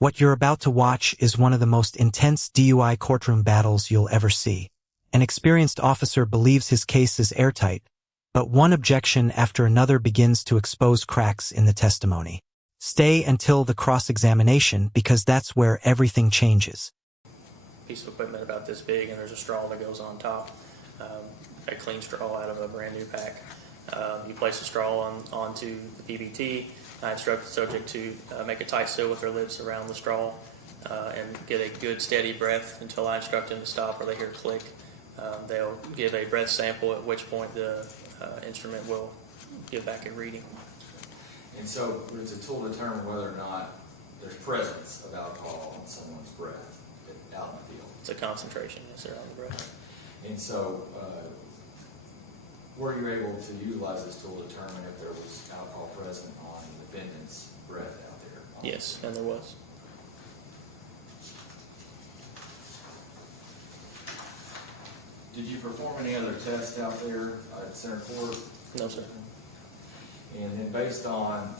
What you're about to watch is one of the most intense DUI courtroom battles you'll ever see. An experienced officer believes his case is airtight, but one objection after another begins to expose cracks in the testimony. Stay until the cross-examination because that's where everything changes. Piece of equipment about this big, and there's a straw that goes on top, a clean straw out of a brand new pack. You place the straw onto the PBT. I instruct the subject to make a tight seal with their lips around the straw and get a good steady breath until I instruct them to stop or they hear a click. They'll give a breath sample, at which point the instrument will give back a reading. And so it's a tool to determine whether or not there's presence of alcohol in someone's breath out in the field. It's a concentration, yes sir, on the breath. And so were you able to utilize this tool to determine if there was alcohol present on the defendant's breath out there? Yes, and there was. Did you perform any other tests out there at Center Court? No sir. And then based on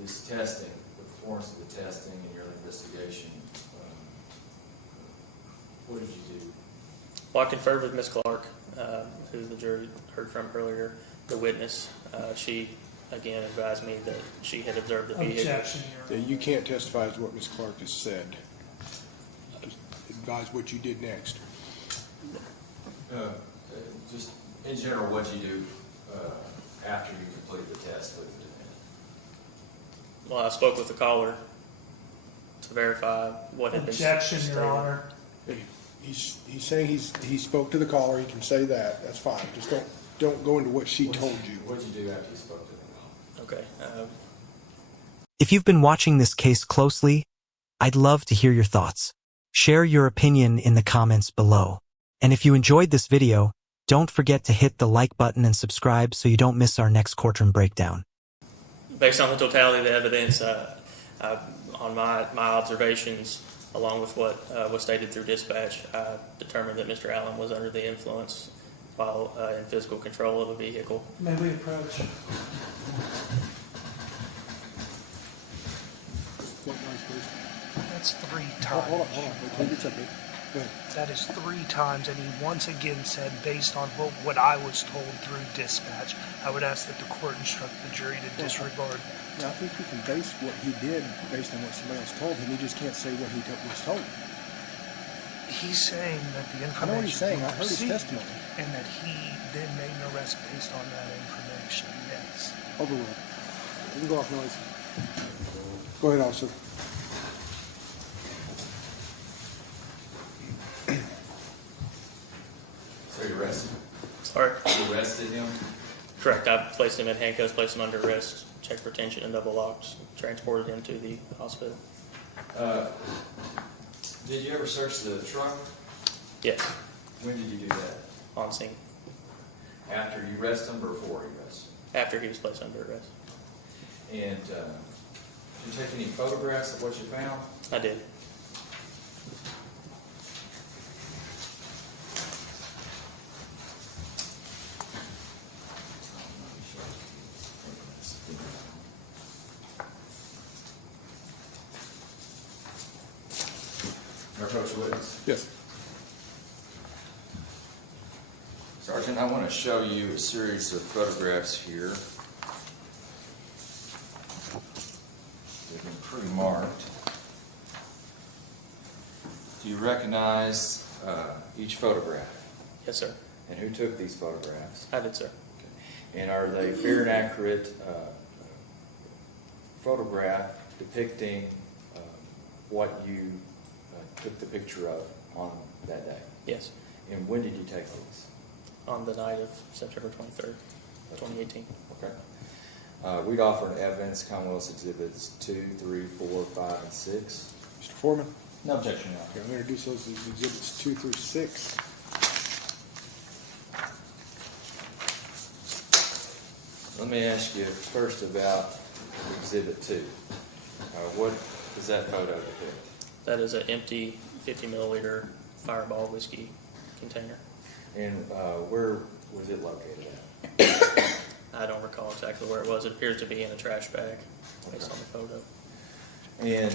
this testing, the performance of the testing and your investigation, what did you do? Well, I conferred with Ms. Clark, who the jury heard from earlier, the witness. She, again, advised me that she had observed the vehicle. Objection, Your Honor. You can't testify to what Ms. Clark has said. Just advise what you did next. Just in general, what you do after you complete the test with the defendant? Well, I spoke with the caller to verify what had been stated. Objection, Your Honor. He's saying he spoke to the caller. He can say that. That's fine. Just don't go into what she told you. What did you do after you spoke to the caller? Okay. If you've been watching this case closely, I'd love to hear your thoughts. Share your opinion in the comments below. And if you enjoyed this video, don't forget to hit the like button and subscribe so you don't miss our next courtroom breakdown. Based on the totality of the evidence, on my observations, along with what was stated through dispatch, I determined that Mr. Allen was under the influence while in physical control of a vehicle. May we approach? That's 3 times. Hold on. Wait, it's okay. Go ahead. That is 3 times, and he once again said, based on what I was told through dispatch, I would ask that the court instruct the jury to disregard. Yeah, I think you can base what he did based on what somebody else told him. You just can't say what he was told. He's saying that the information I know what he's saying. I heard his received, testimony. and that he then made an arrest based on that information. Yes. Overruled. You can go off noise. Go ahead, officer. So you arrested? Sorry? You arrested him? Correct. I placed him in handcuffs, placed him under arrest, checked for tension and double locks, transported him to the hospital. Did you ever search the truck? Yes, When did you do that? on scene, After you arrested him or before you arrested after he was placed under arrest. him? And did you take any photographs of what you found? I did. Approach the witness. Yes. Sergeant, I want to show you a series of photographs here. They've been pre-marked. Do you recognize each photograph? Yes, sir. And who took these photographs? I did, sir. And are they fair and accurate photograph depicting what you took the picture of on that day? Yes. And when did you take these? On the night of September 23rd, 2018. Okay. We'd offer an evidence, Commonwealth's Exhibits 2, 3, 4, 5, and 6. Mr. Foreman. No objection, Your Honor. Okay, I'm going to introduce those as exhibits 2 through 6. Let me ask you first about Exhibit 2. What does that photo depict? That is an empty 50 milliliter Fireball whiskey container. And where was it located at? I don't recall exactly where it was. It appears to be in a trash bag based on the photo. And,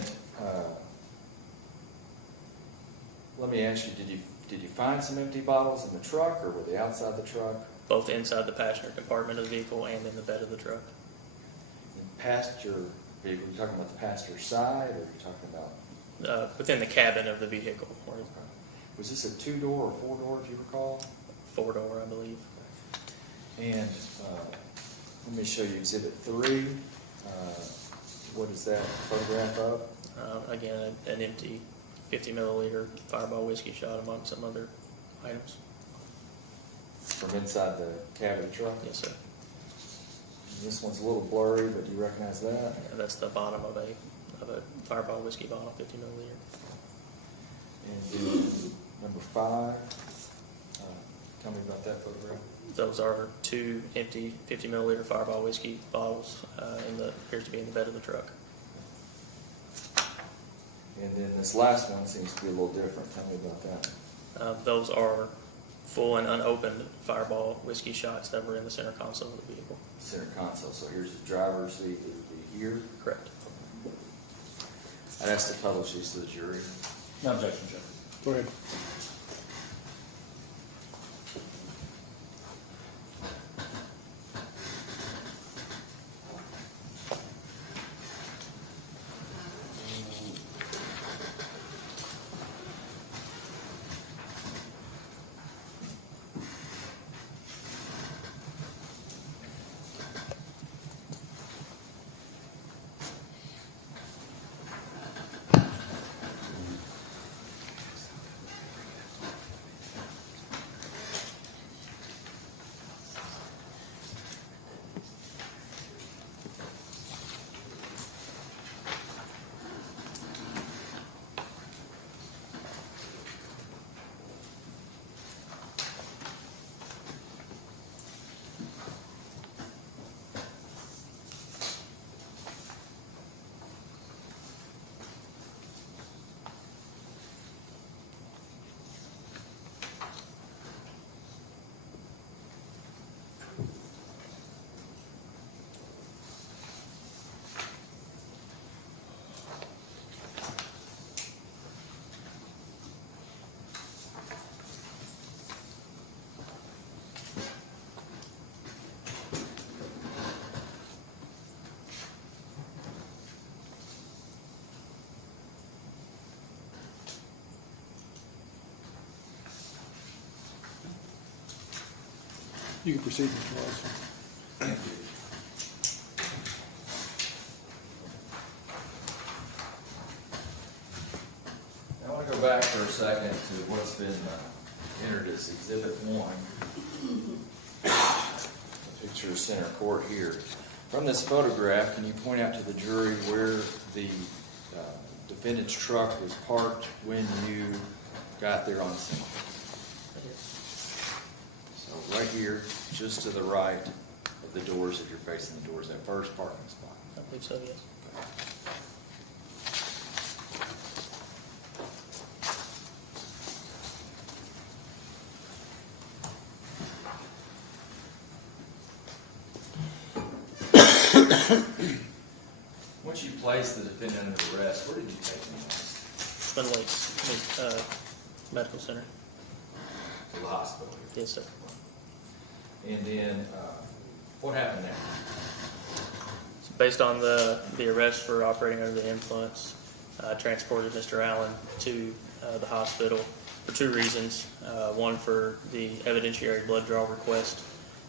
let me ask you, did you find some empty bottles in the truck, or were they outside the truck? Both inside the passenger compartment of the vehicle and in the bed of the truck. The passenger vehicle, you talking about the passenger side, or are you talking about? Within the cabin of the vehicle, or Was this a 2-door or 4-door, do you recall? 4-door, I believe. And let me show you Exhibit 3. What is that photograph of? Again, an empty 50 milliliter Fireball whiskey shot among some other items. From inside the cab of the truck? Yes, sir. This one's a little blurry, but do you recognize that? Yeah, that's the bottom of a Fireball whiskey bottle, 50 milliliter. And then number 5, tell me about that photograph. Those are 2 empty 50 milliliter Fireball whiskey bottles appears to be in the bed of the truck. And then this last one seems to be a little different. Tell me about that. Those are full and unopened Fireball whiskey shots that were in the center console of the vehicle. Center console. So here's the driver's seat. Is it here? Correct. I'd ask to publish these to the jury. No objection, Judge. Go ahead. You can proceed, Mr. Watson. I want to go back for a second to what's been entered as Exhibit 1. The picture of center court here. From this photograph, can you point out to the jury where the defendant's truck was parked when you got there on scene? So right here, just to the right of the doors, if you're facing the doors, that first parking spot. I believe so, yes. Once you placed the defendant under arrest, where did you take him? Twin Lakes Medical Center. To the hospital. Yes, sir. And then, what happened there? Based on the arrest for operating under the influence, I transported Mr. Allen to the hospital for 2 reasons. One, for the evidentiary blood draw request,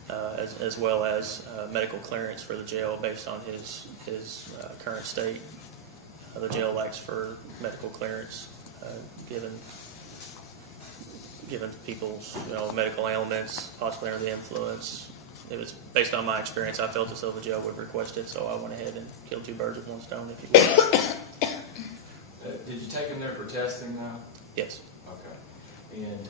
as well as medical clearance for the jail based on his current state. The jail lacks for medical clearance given people's medical ailments, possibly under the influence. It was based on my experience. I felt as though the jail would request it, so I went ahead and killed 2 birds with 1 stone, if you will. Did you take him there for testing now? Yes. Okay. And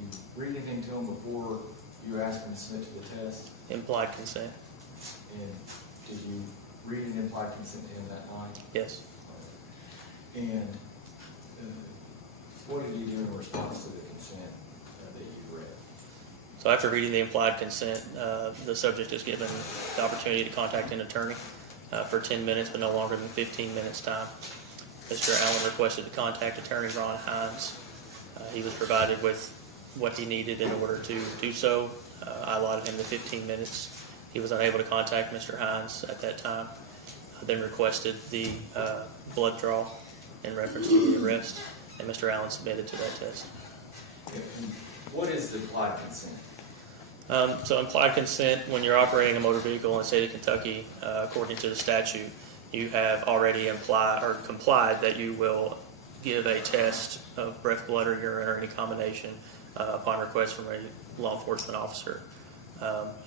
you read anything to him before you asked him to submit to the test? Implied consent. And did you read an implied consent to him that night? Yes. And what did you do in response to the consent that you read? So after reading the implied consent, the subject is given the opportunity to contact an attorney. for 10 minutes, but no longer than 15 minutes time. Mr. Allen requested to contact Attorney Ron Hines. He was provided with what he needed in order to do so. I allotted him the 15 minutes. He was unable to contact Mr. Hines at that time. I then requested the blood draw in reference to the arrest, and Mr. Allen submitted to that test. What is the implied consent? So implied consent, when you're operating a motor vehicle in the state of Kentucky, according to the statute, you have already implied or complied that you will give a test of breath, blood, or urine, or any combination upon request from a law enforcement officer.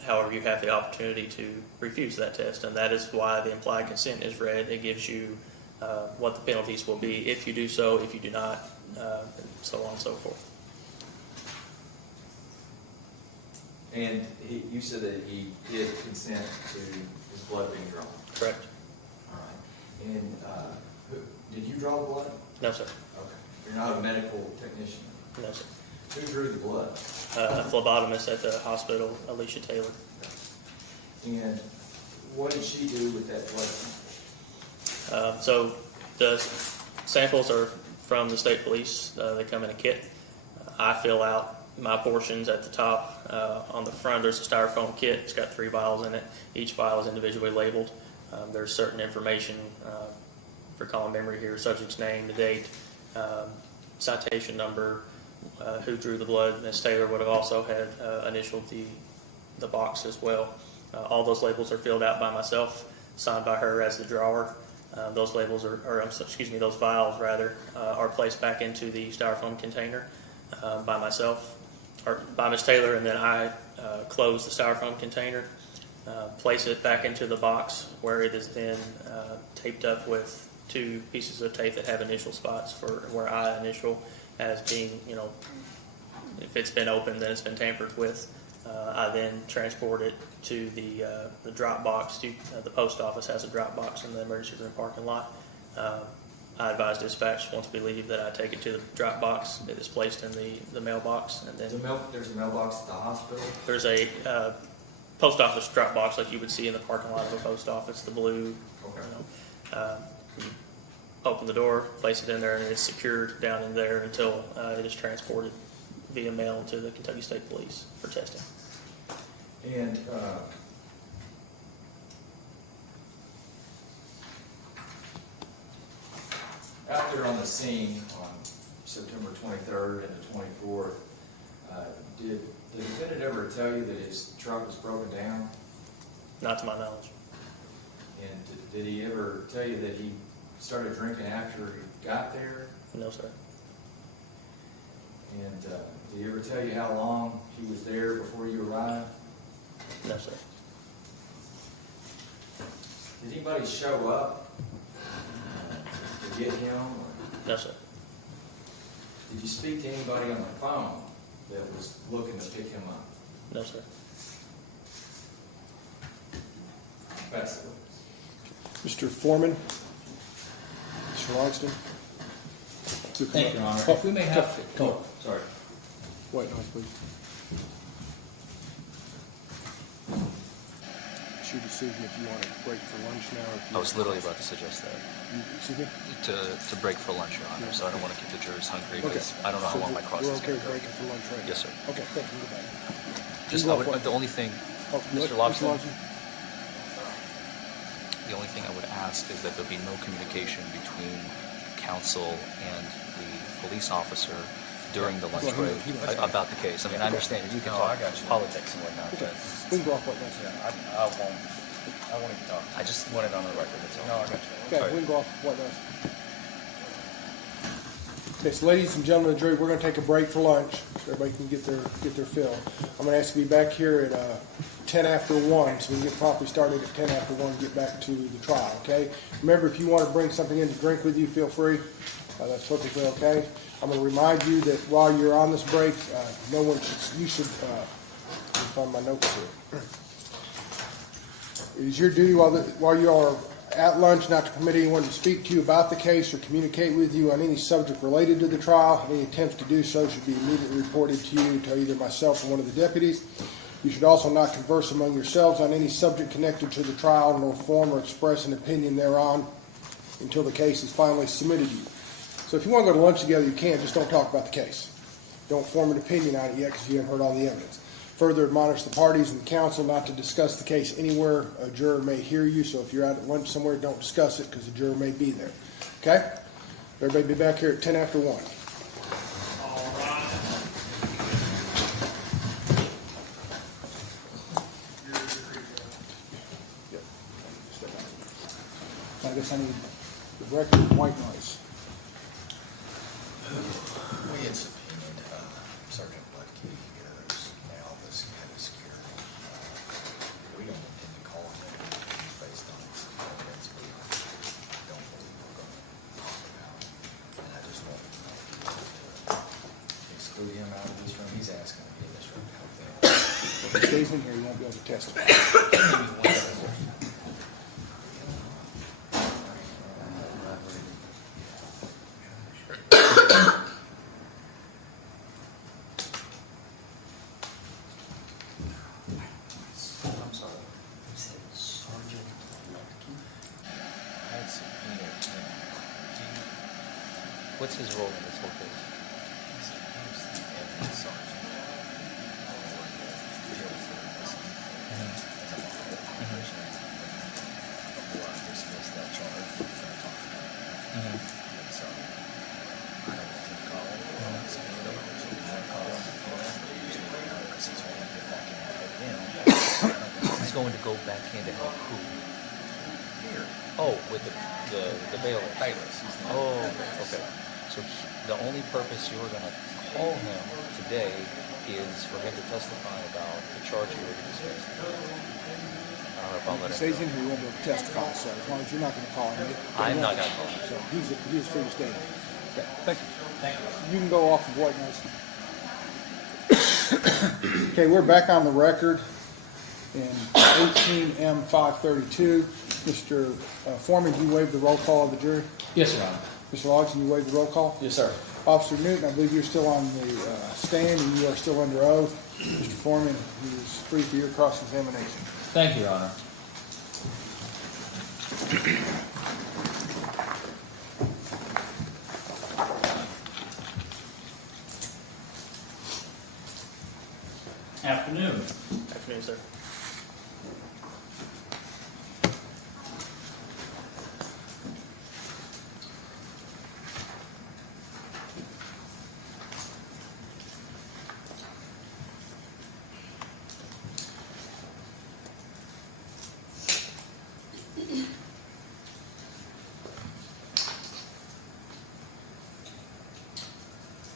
However, you have the opportunity to refuse that test, and that is why the implied consent is read. It gives you what the penalties will be if you do so, if you do not, and so on and so forth. And you said that he did consent to his blood being drawn? Correct. All right. And did you draw the blood? No, sir. Okay. You're not a medical technician? No, sir. Who drew the blood? A phlebotomist at the hospital, Alicia Taylor. And what did she do with that blood? So the samples are from the state police. They come in a kit. I fill out my portions at the top. On the front, there's a styrofoam kit. It's got 3 vials in it. Each vial is individually labeled. There's certain information for column memory here: subject's name, the date, citation number, who drew the blood. Ms. Taylor would have also had initialed the box as well. All those labels are filled out by myself, signed by her as the drawer. Those labels those vials rather, are placed back into the styrofoam container by myself, or by Ms. Taylor, and then I close the styrofoam container, place it back into the box where it is then taped up with 2 pieces of tape that have initial spots for where I initial as being, if it's been opened, then it's been tampered with. I then transport it to the drop box. The post office has a drop box in the emergency room parking lot. I advise dispatch once we leave that I take it to the drop box. It is placed in the mailbox, and then There's a mailbox at the hospital? there's a post office drop box like you would see in the parking lot of a post office, the blue. Okay. You open the door, place it in there, and it's secured down in there until it is transported via mail to the Kentucky State Police for testing. And out there on the scene on September 23rd and the 24th, did the defendant ever tell you that his truck was broken down? Not to my knowledge. And did he ever tell you that he started drinking after he got there? No, sir. And did he ever tell you how long he was there before you arrived? No, sir. Did anybody show up to get him? Or No, sir. did you speak to anybody on the phone that was looking to pick him up? No, sir. That's the Mr. Foreman, Mr. Logston. Thank you, Your Honor. If we may have, sorry. White noise, please. It's your decision if you want to break for lunch now. Or if you I was literally about to suggest that, Excuse me? to break for lunch, Your Honor, so I don't want to keep the jurors hungry, Okay. because I don't know how long my cross We're is okay going with to go. breaking for lunch, right? Yes, sir. Okay, thank you. Goodbye. Just, You go for it. the only thing, Oh, Mr. what? Logston, the only thing I would ask is that there be no communication between counsel and the police officer during the lunch Well, break he knows. about the case. I mean, I understand you can talk politics and whatnot, Okay, but we can go off white noise. I won't even talk. I just want it on the record, that's all. No, I got you. Okay, we can go off white noise. Okay, so ladies and gentlemen of the jury, we're going to take a break for lunch, so everybody can get their fill. I'm going to ask you to be back here at 10 after 1, so we can get properly started at 10 after 1 and get back to the trial, okay? Remember, if you want to bring something in to drink with you, feel free. That's perfectly okay. I'm going to remind you that while you're on this break, let me find my notes here. It is your duty while you are at lunch not to permit anyone to speak to you about the case or communicate with you on any subject related to the trial. Any attempts to do so should be immediately reported to either myself or one of the deputies. You should also not converse among yourselves on any subject connected to the trial, nor form or express an opinion thereon until the case is finally submitted to you. So if you want to go to lunch together, you can, just don't talk about the case. Don't form an opinion on it yet because you haven't heard all the evidence. Further admonish the parties and the counsel not to discuss the case anywhere a juror may hear you. So if you're out at lunch somewhere, don't discuss it because the juror may be there. Okay? Everybody be back here at 10 after 1. I guess I need the record of white noise. We had subpoenaed Sergeant Butke and others. My office had us scared. We don't intend to call him based on some evidence we don't believe we're going to talk about. And I just want to exclude him out of this room. He's asking to be in this room to help them. If he stays in here, he won't be able to testify. I'm sorry. You said Sergeant Butke? I had subpoenaed him. What's his role in this whole case? He's the evidence sergeant. Before I dismiss that charge, we're going to talk about it. And so, I don't want to call him. So we're going to call him. Because he's going to get back in and help him. He's going to go back in to help who? Here. Oh, with the bailiff. Oh, okay. So the only purpose you were going to call him today is for him to testify about the charge you were dismissed. I don't know if I'll let If him he stays in here, he won't be able to testify. So as long as you're not going to call him, I'm not going to call him. So he's free to stay in. Okay, thank you. You can go off of white noise. Okay, we're back on the record in 18M532. Mr. Foreman, do you waive the roll call of the jury? Yes, Your Honor. Mr. Logs, you waive the roll call? Yes, sir. Officer Newton, I believe you're still on the stand and you are still under oath. Mr. Foreman, he is free for your cross-examination. Thank you, Your Honor. Afternoon. Afternoon, sir.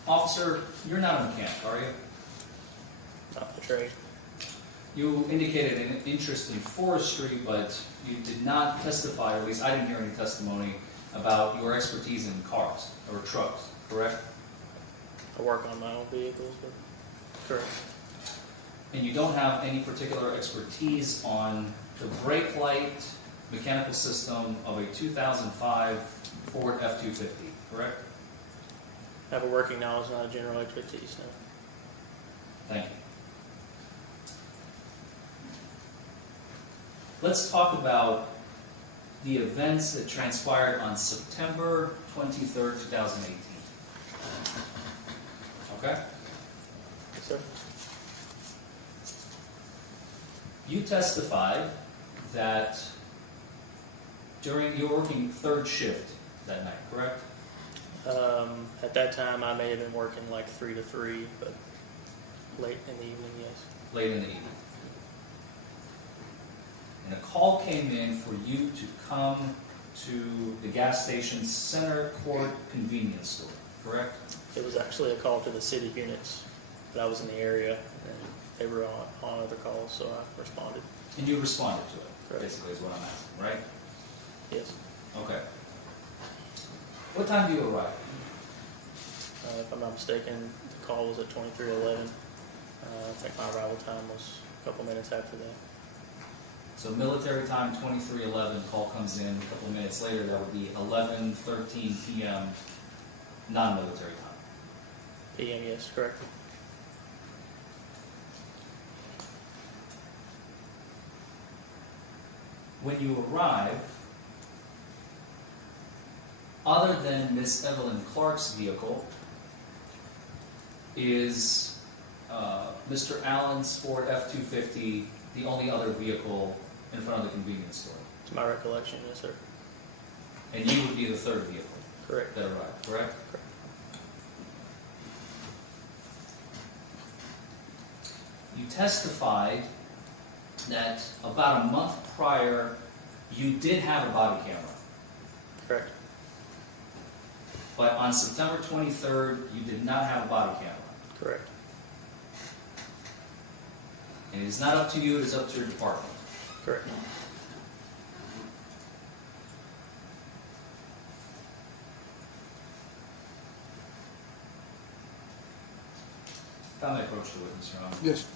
Officer, you're not a mechanic, are you? Not the trade. You indicated an interest in forestry, but you did not testify, or at least I didn't hear any testimony, about your expertise in cars or trucks, correct? I work on my own vehicles, but correct. And you don't have any particular expertise on the brake light mechanical system of a 2005 Ford F-250, correct? I have a working knowledge, not a general expertise, no. Thank you. Let's talk about the events that transpired on September 23rd, 2018. Okay? Yes, sir. You testified that you were working third shift that night, correct? At that time, I may have been working like 3 to 3, but late in the evening, yes. Late in the evening. And a call came in for you to come to the gas station's Center Court convenience store, correct? It was actually a call to the city units, but I was in the area, and they were on other calls, so I responded. And you responded to it, Correct. basically is what I'm asking, right? Yes. Okay. What time do you arrive? If I'm not mistaken, the call was at 23:11. I think my arrival time was a couple minutes after that. So military time, 23:11, call comes in. A couple of minutes later, that would be 11:13 p.m. non-military time. PM, yes, correct. when you arrive, other than Miss Evelyn Clark's vehicle, is Mr. Allen's Ford F-250 the only other vehicle in front of the convenience store? To my recollection, yes, sir. And you would be the third vehicle Correct. that arrived, correct? Correct. You testified that about a month prior, you did have a body camera. Correct. But on September 23rd, you did not have a body camera. Correct. And it is not up to you, it is up to your department. Correct. How may I approach the witness, Your Honor? Yes.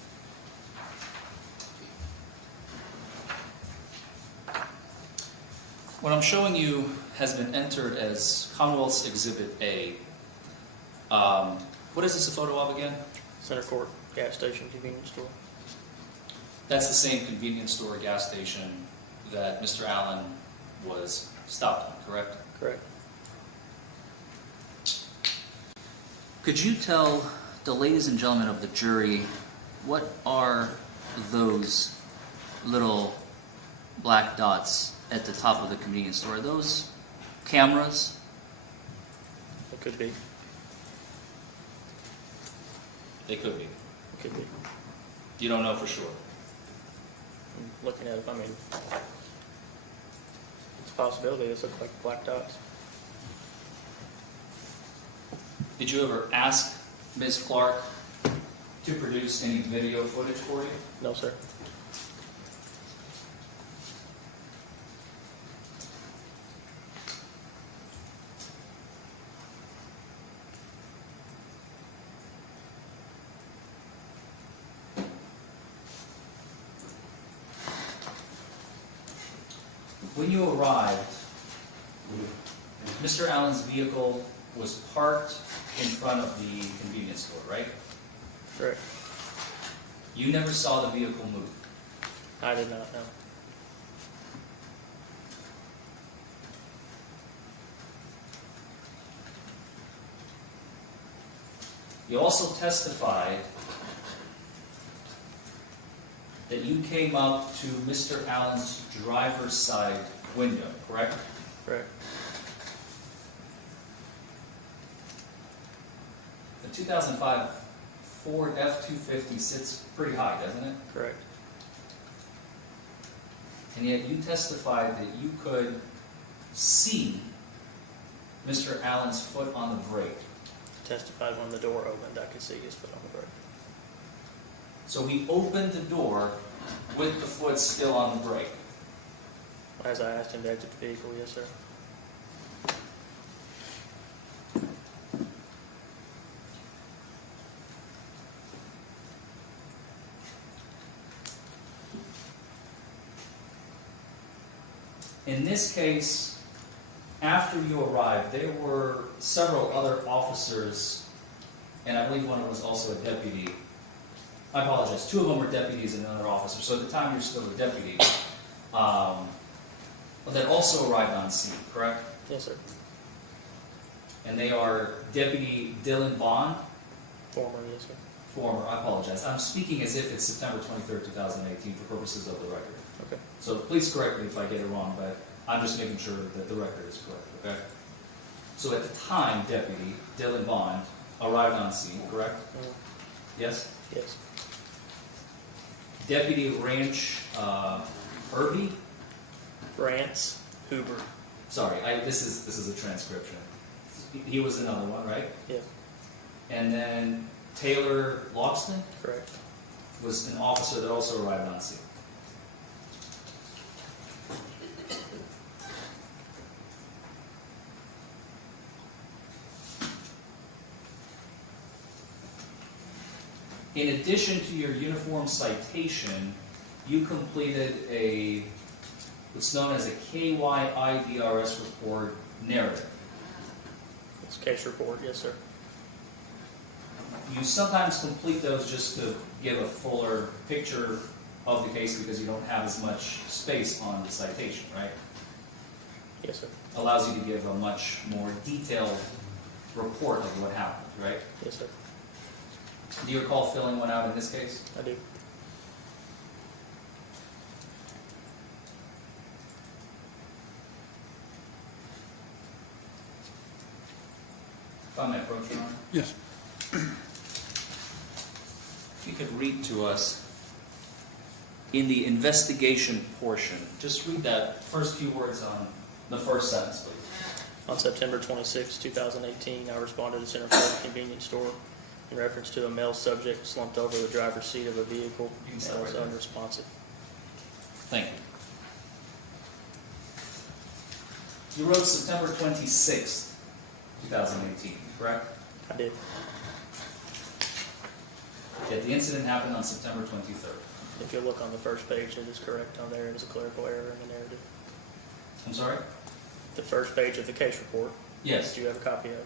What I'm showing you has been entered as Commonwealth's Exhibit A. What is this a photo of again? Center Court gas station convenience store. That's the same convenience store gas station that Mr. Allen was stopped on, correct? Correct. Could you tell the ladies and gentlemen of the jury what are those little black dots at the top of the convenience store? Are those cameras? It could be. They could be. It could be. You don't know for sure. I'm looking at it, I mean, it's a possibility. This looks like black dots. Did you ever ask Ms. Clark to produce any video footage for you? No, sir. When you arrived, Mr. Allen's vehicle was parked in front of the convenience store, right? Correct. You never saw the vehicle move. I did not know. You also testified that you came up to Mr. Allen's driver's side window, correct? Correct. The 2005 Ford F-250 sits pretty high, doesn't it? Correct. And yet you testified that you could see Mr. Allen's foot on the brake. Testified when the door opened, I could see his foot on the brake. So he opened the door with the foot still on the brake. As I asked him to exit the vehicle, yes, sir. In this case, after you arrived, there were several other officers, and I believe one was also a deputy. I apologize, two of them were deputies and another officer, so at the time you're still a deputy, that also arrived on scene, correct? Yes, sir. And they are Deputy Dylan Bond, Former, yes, sir. former, I apologize. I'm speaking as if it's September 23rd, 2018 for purposes of the record. Okay. So please correct me if I get it wrong, but I'm just making sure that the record is correct, okay? So at the time, Deputy Dylan Bond arrived on scene, correct? Yes? Yes. Deputy Ranch Irby? Rance Huber. Sorry, this is a transcription. He was another one, right? Yes. And then Taylor Loxton Correct. was an officer that also arrived on scene. In addition to your uniform citation, you completed what's known as a KYIDRS report narrative. It's case report, yes, sir. You sometimes complete those just to give a fuller picture of the case because you don't have as much space on the citation, right? Yes, sir. Allows you to give a much more detailed report of what happened, right? Yes, sir. Do you recall filling one out in this case? I do. If I may approach, Your Honor? Yes. If you could read to us in the investigation portion, just read that first few words on the first sentence, please. On September 26, 2018, I responded to Center Court convenience store in reference to a male subject slumped over the driver's seat of a vehicle You can and stop was right there. unresponsive. Thank you. You wrote September 26th, 2018, correct? I did. Yet the incident happened on September 23rd. If you look on the first page, it is correct on there. It is a clerical error in the narrative. I'm sorry? The first page of the case report Yes. that you have a copy of.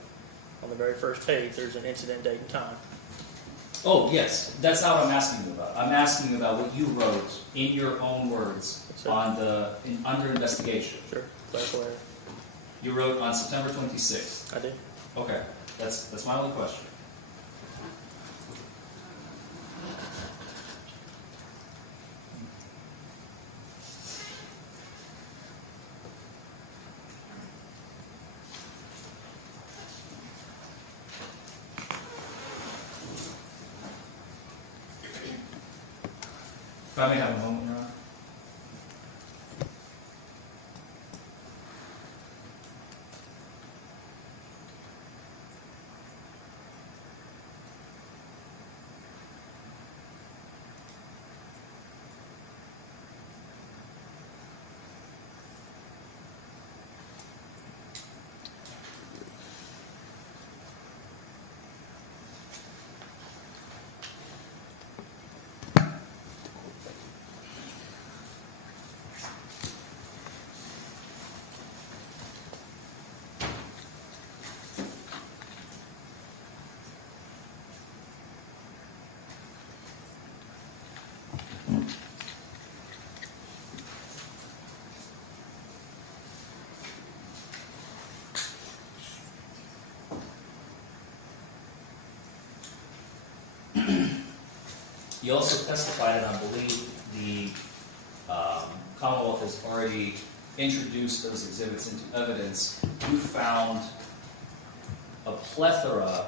On the very first page, there's an incident date and time. Oh, yes. That's not what I'm asking you about. I'm asking you about what you wrote in your own words Yes, sir. on under investigation. Sure, clerical error. You wrote on September 26th. I did. Okay. That's my only question. If I may have a moment, Your Honor. You also testified, and I believe the Commonwealth has already introduced those exhibits into evidence. You found a plethora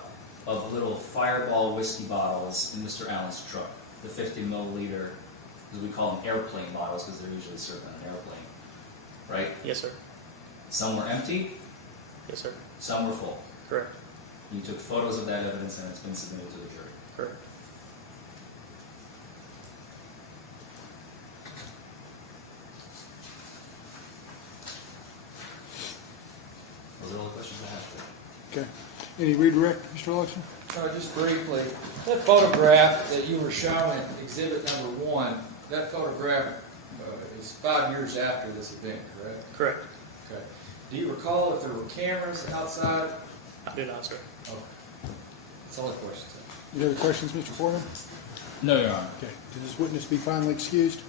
of little Fireball whiskey bottles in Mr. Allen's truck, the 50 milliliter, as we call them airplane bottles because they're usually served on an airplane, right? Yes, sir. Some were empty, Yes, sir. some were full. Correct. You took photos of that evidence and it's been submitted to the jury. Correct. Those are all the questions I have today. Okay. Any redirect, Mr. Alexson? Just briefly, that photograph that you were showing, exhibit number 1, that photograph is 5 years after this event, correct? Correct. Okay. Do you recall if there were cameras outside? I do not, sir. Oh, that's all the questions. Any other questions, Mr. Foreman? No, Your Honor. Okay. Did this witness be finally excused?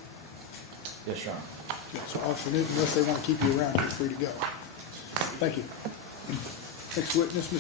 Yes, Your Honor. Okay, so Officer Newton, unless they want to keep you around, you're free to go. Thank you. Next witness, Mr.